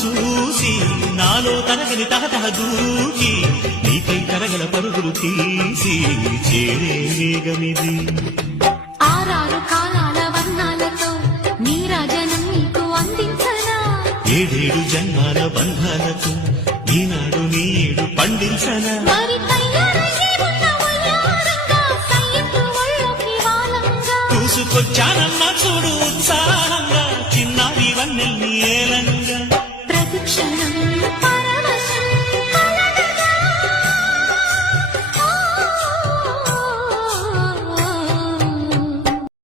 చూసి నాలో తరగని తహతహ దూకి నీకై తరగల పరుగులు తీసి చేరే వేగమిది. ఆరారు కాలాల వర్ణాలతో నీరాజనం నీకు అందించనా, ఏడేడు జన్మాల బంధాలతో ఈనాడు నీడు పండించనా. మరి తయారయ్యే ఉన్న వయ్యారంగా సయ్యత్తు ఒళ్ళోకి వాలంగా చూసుకొచ్చానమ్మ చూడు ఉత్సాహంగా చిన్నారి వన్నెల్ని ఏలంగా.